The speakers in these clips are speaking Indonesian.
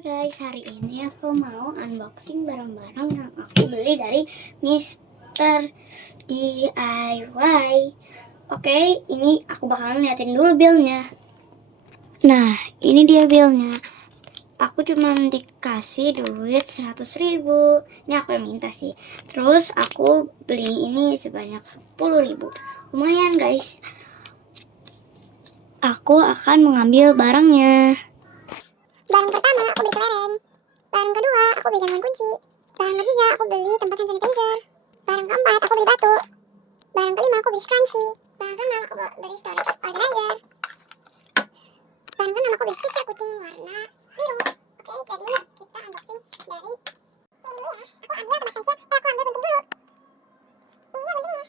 Guys, hari ini aku mau unboxing barang-barang yang aku beli dari Mister DIY. Oke, ini aku bakalan liatin dulu billnya. Nah, ini dia billnya. Aku cuma dikasih duit 100.000. Ini aku yang minta sih. Terus aku beli ini sebanyak 10.000. Lumayan guys. Aku akan mengambil barangnya. Barang pertama aku beli kelereng. Barang kedua aku beli gantungan kunci. Barang ketiga aku beli tempat hand sanitizer. Barang keempat aku beli batu. Barang kelima aku beli scrunchie. Barang keenam aku beli storage organizer. Barang keenam aku beli sisir kucing warna biru. Oke, jadi kita unboxing dari ini dulu ya. Aku ambil tempat pensil. Aku ambil gunting dulu. Ini guntingnya.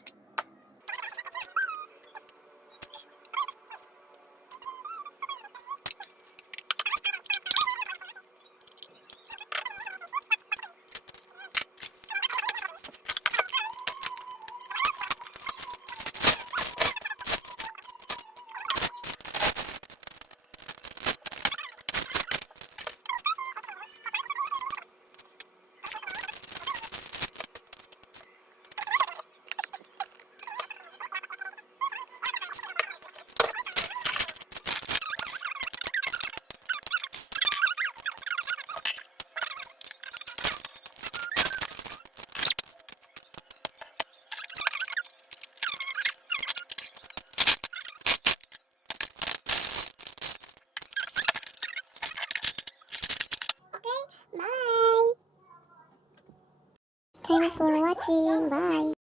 Bye. Thanks for watching. Bye.